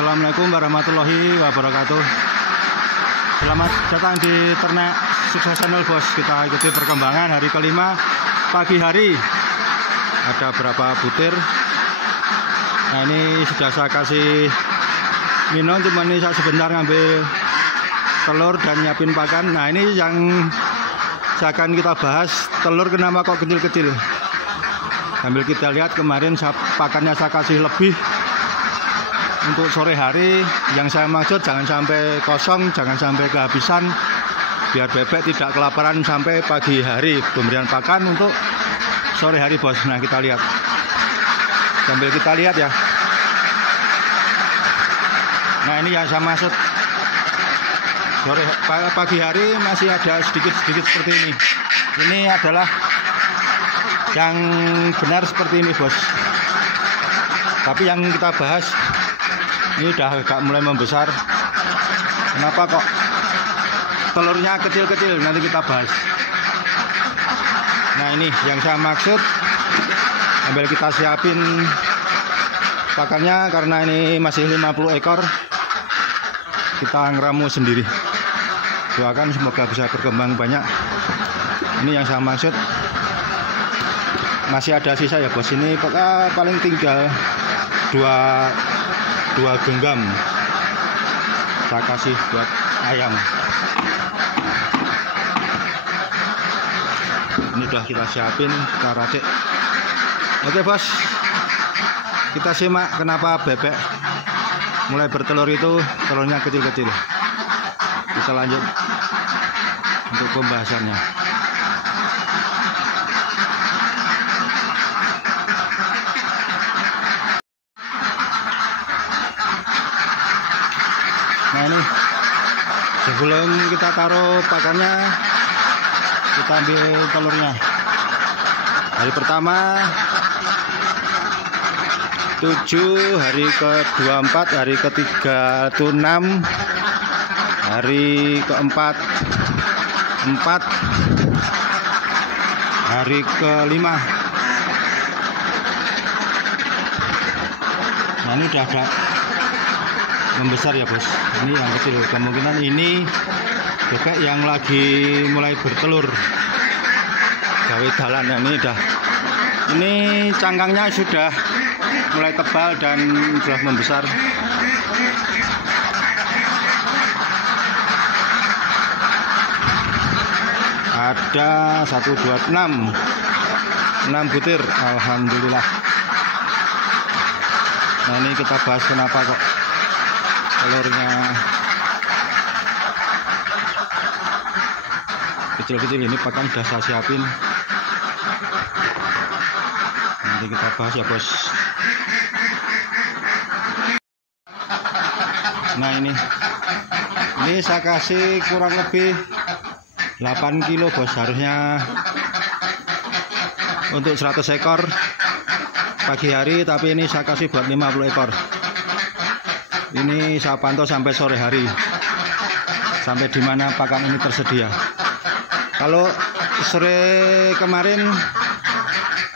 Assalamualaikum warahmatullahi wabarakatuh. Selamat datang di Ternak Sukses Channel, bos. Kita ikuti perkembangan hari kelima pagi hari. Ada berapa butir? Nah, ini sudah saya kasih minum, cuma ini saya sebentar ngambil telur dan nyiapin pakan. Nah, ini yang akan kita bahas, telur kenapa kok kecil-kecil. Sambil kita lihat, kemarin pakannya saya kasih lebih untuk sore hari. Yang saya maksud jangan sampai kosong, jangan sampai kehabisan, biar bebek tidak kelaparan sampai pagi hari. Pemberian pakan untuk sore hari, bos. Nah, kita lihat, sambil kita lihat ya. Nah, ini yang saya maksud, sore pagi hari masih ada sedikit-sedikit seperti ini. Ini adalah yang benar seperti ini, bos. Tapi yang kita bahas ini udah agak mulai membesar. Kenapa kok telurnya kecil-kecil? Nanti kita bahas. Nah, ini yang saya maksud, ambil kita siapin pakannya karena ini masih 50 ekor. Kita ngeramu sendiri. Doakan semoga bisa berkembang banyak. Ini yang saya maksud. Masih ada sisa ya, bos. Ini paling tinggal dua genggam. Saya kasih buat ayam. Ini udah kita siapin, kita racik. Oke, bos. Kita simak kenapa bebek mulai bertelur itu telurnya kecil-kecil. Kita lanjut untuk pembahasannya. Nah, ini sebelum kita taruh pakannya, kita ambil telurnya. Hari pertama 7, hari ke-24, hari ketiga itu 6, hari keempat 4, hari ke-5. Nah, ini udah ada membesar ya, bos. Ini yang kecil, kemungkinan ini bebek yang lagi mulai bertelur gawe dalan. Nah, ini cangkangnya sudah mulai tebal dan sudah membesar. Ada 1, 2, 6 butir, alhamdulillah. Nah, ini kita bahas kenapa kok telurnya kecil-kecil. Ini pakan sudah saya siapin, nanti kita bahas ya, bos. Nah, ini saya kasih kurang lebih 8 kilo, bos. Harusnya untuk 100 ekor pagi hari, tapi ini saya kasih buat 50 ekor. Ini saya pantau sampai sore hari, sampai di mana pakan ini tersedia. Kalau sore kemarin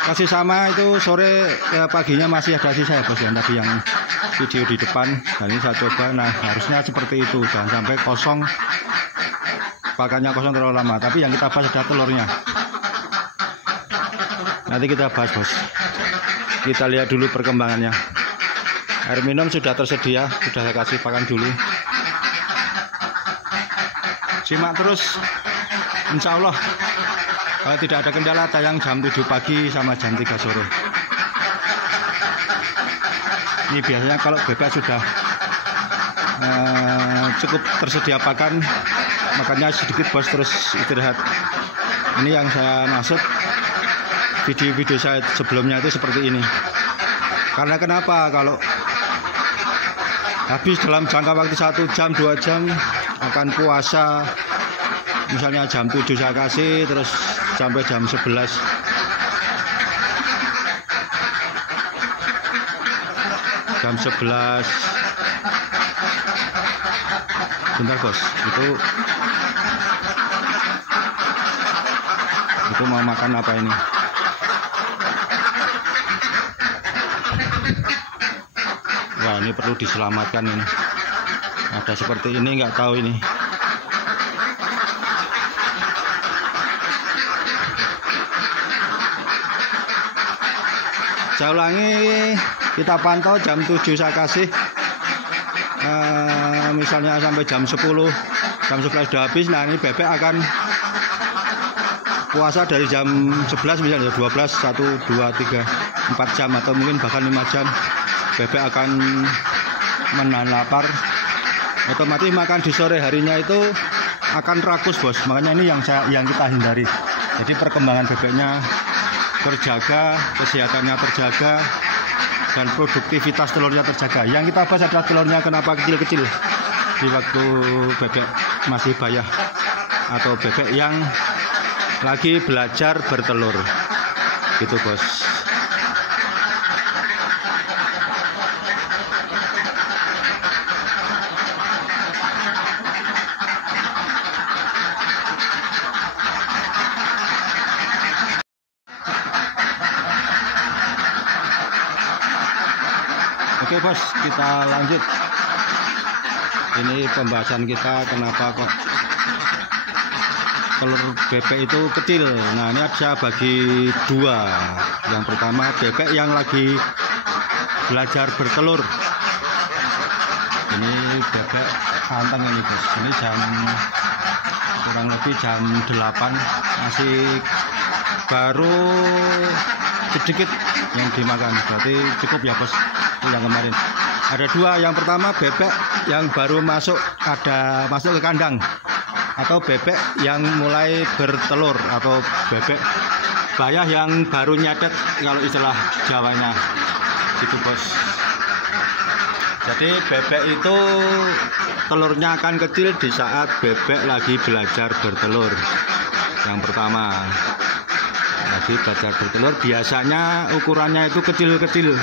kasih sama itu, sore paginya masih ada sisa ya, bos. Yang tadi yang video di depan, dan ini saya coba. Nah, harusnya seperti itu, jangan sampai kosong, pakannya kosong terlalu lama. Tapi yang kita bahas ada telurnya. Nanti kita bahas, bos. Kita lihat dulu perkembangannya. Air minum sudah tersedia, sudah saya kasih pakan dulu. Simak terus, insya Allah kalau tidak ada kendala tayang jam 7 pagi sama jam 3 sore. Ini biasanya kalau bebek sudah cukup tersedia pakan, makannya sedikit, bos, terus istirahat. Ini yang saya maksud, video-video saya sebelumnya itu seperti ini. Karena kenapa? Kalau habis dalam jangka waktu 1 jam 2 jam akan puasa, misalnya jam 7 saya kasih terus sampai jam 11. Jam 11 bentar, bos. Itu mau makan apa ini? Wah, ini perlu diselamatkan ini. Ada seperti ini, nggak tahu ini. Saya ulangi, kita pantau jam 7 saya kasih. Misalnya sampai jam 10, jam 11 sudah habis. Nah, ini bebek akan puasa dari jam 11 misalnya 12, 1, 2, 3, 4 jam atau mungkin bahkan 5 jam. Bebek akan menahan lapar. Otomatis makan di sore harinya itu akan rakus, bos. Makanya ini yang kita hindari. Jadi perkembangan bebeknya terjaga, kesehatannya terjaga, dan produktivitas telurnya terjaga. Yang kita bahas adalah telurnya kenapa kecil-kecil di waktu bebek masih bayah atau bebek yang lagi belajar bertelur, gitu bos. Oke bos, kita lanjut. Ini pembahasan kita kenapa kok telur bebek itu kecil. Nah, ini ada bagi dua. Yang pertama bebek yang lagi belajar bertelur. Ini bebek santan ini bos. Ini jam kurang lebih jam 8, masih baru sedikit yang dimakan. Berarti cukup ya bos. Yang kemarin ada dua. Yang pertama bebek yang baru masuk ke kandang, atau bebek yang mulai bertelur, atau bebek bayah yang baru nyetet kalau istilah Jawanya, gitu bos. Jadi bebek itu telurnya akan kecil di saat bebek lagi belajar bertelur. Yang pertama lagi belajar bertelur, biasanya ukurannya itu kecil-kecil.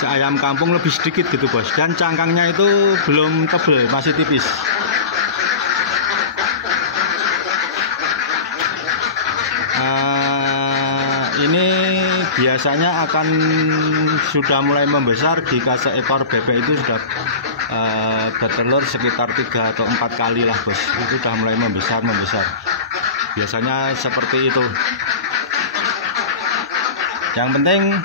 Ayam kampung lebih sedikit gitu bos, dan cangkangnya itu belum tebel, masih tipis. Ini biasanya akan sudah mulai membesar jika seekor bebek itu sudah bertelur sekitar 3 atau 4 kali lah bos. Itu sudah mulai membesar. Biasanya seperti itu. Yang penting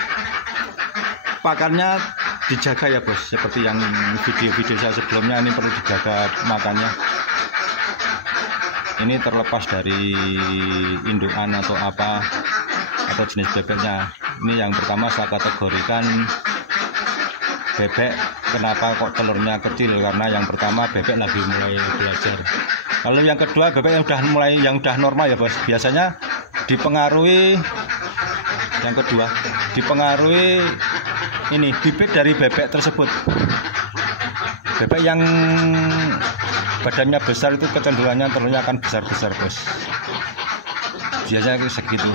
pakannya dijaga ya bos, seperti yang video-video saya sebelumnya. Ini perlu dijaga makannya. Ini terlepas dari indukan atau apa, atau jenis bebeknya. Ini yang pertama saya kategorikan bebek kenapa kok telurnya kecil, karena yang pertama bebek lagi mulai belajar. Kalau yang kedua bebek yang udah normal ya bos, biasanya dipengaruhi ini bibit dari bebek tersebut. Bebek yang badannya besar itu kecenderungannya telurnya akan besar bos. Biasanya segitu.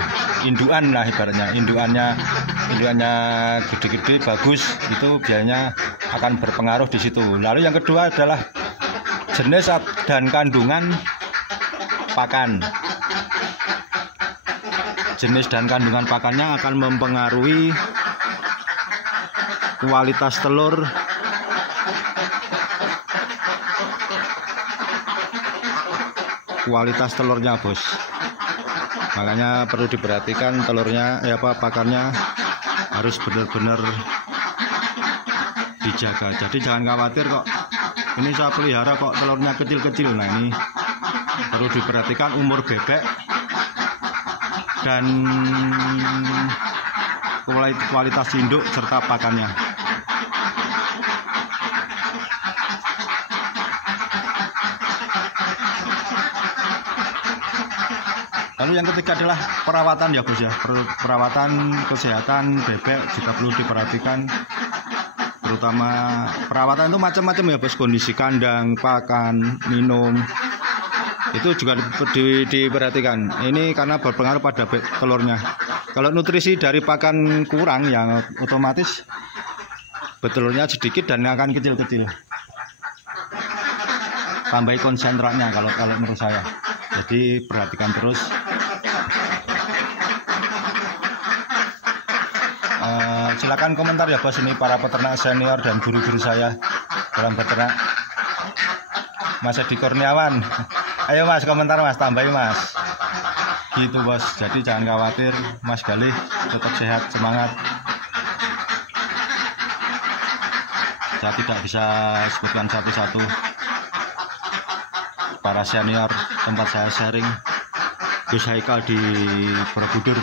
Indukan lah ibaratnya, indukannya gede-gede bagus, itu biasanya akan berpengaruh di situ. Lalu yang kedua adalah jenis dan kandungan pakan. Jenis dan kandungan pakannya akan mempengaruhi kualitas telur, telurnya bos. Makanya perlu diperhatikan telurnya, pakannya harus benar-benar dijaga. Jadi jangan khawatir kok ini saya pelihara kok telurnya kecil-kecil. Nah, ini perlu diperhatikan umur bebek dan kualitas induk serta pakannya. Lalu yang ketiga adalah perawatan ya bos ya. Perawatan kesehatan bebek juga perlu diperhatikan. Terutama perawatan itu macam-macam ya bos. Kondisi kandang, pakan, minum, itu juga diperhatikan. Ini karena berpengaruh pada telurnya. Kalau nutrisi dari pakan kurang, yang otomatis betelurnya sedikit dan akan kecil-kecil. Tambahi konsentratnya kalau menurut saya. Jadi perhatikan terus. Silakan komentar ya bos, ini para peternak senior dan guru-guru saya dalam beternak. Mas Edi Kurniawan, ayo mas komentar mas, tambahin mas. Gitu bos, jadi jangan khawatir, Mas Galih tetap sehat, semangat. Saya tidak bisa sebutkan satu-satu para senior tempat saya sharing. Gus Haikal di Borobudur,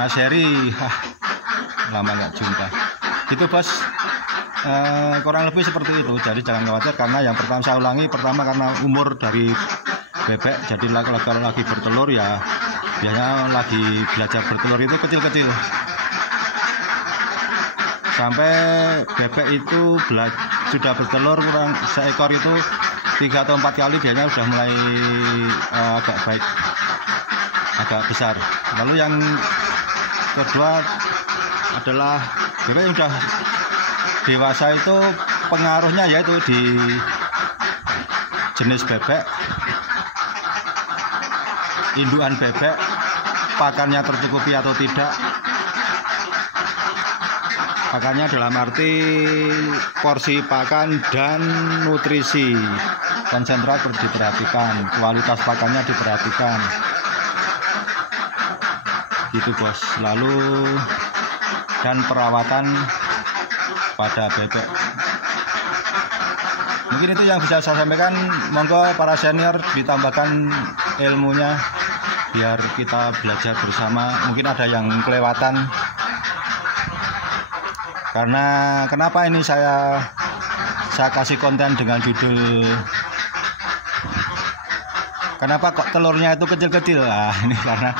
Mas Heri, lama nggak jumpa. Itu bos, kurang lebih seperti itu. Jadi jangan khawatir, karena yang pertama saya ulangi, pertama karena umur dari bebek, jadi kalau lagi bertelur ya biasanya lagi belajar bertelur itu kecil-kecil. Sampai bebek itu sudah bertelur kurang seekor itu 3 atau 4 kali biasanya sudah mulai agak baik, agak besar. Lalu yang kedua adalah bebek yang sudah dewasa, itu pengaruhnya yaitu di jenis bebek, indukan bebek, pakannya tercukupi atau tidak. Pakannya dalam arti porsi pakan dan nutrisi, konsentrat perlu diperhatikan, kualitas pakannya diperhatikan. Gitu bos. Lalu dan perawatan pada bebek. Mungkin itu yang bisa saya sampaikan. Monggo para senior ditambahkan ilmunya biar kita belajar bersama. Mungkin ada yang kelewatan. Karena kenapa ini saya kasih konten dengan judul kenapa kok telurnya itu kecil-kecil. Nah, ini karena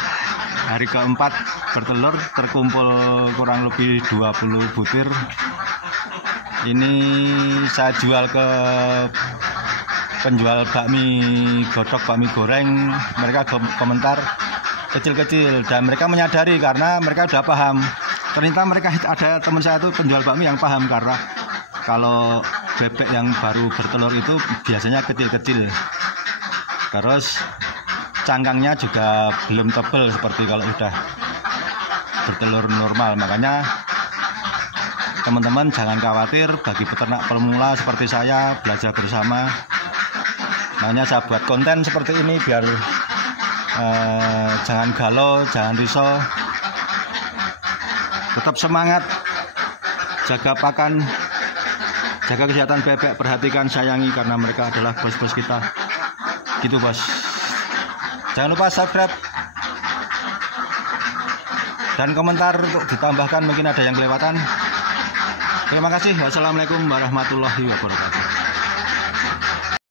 hari keempat bertelur, terkumpul kurang lebih 20 butir. Ini saya jual ke penjual bakmi godok, bakmi goreng. Mereka komentar kecil-kecil, dan mereka menyadari karena mereka sudah paham. Ternyata mereka, ada teman saya itu penjual bakmi yang paham, karena kalau bebek yang baru bertelur itu biasanya kecil-kecil. Terus cangkangnya juga belum tebal seperti kalau udah bertelur normal. Makanya teman-teman jangan khawatir, bagi peternak pemula seperti saya, belajar bersama. Makanya saya buat konten seperti ini biar jangan galau, jangan risau, tetap semangat, jaga pakan, jaga kesehatan bebek, perhatikan, sayangi, karena mereka adalah bos-bos kita. Gitu bos. Jangan lupa subscribe dan komentar untuk ditambahkan, mungkin ada yang kelewatan. Terima kasih. Wassalamualaikum warahmatullahi wabarakatuh.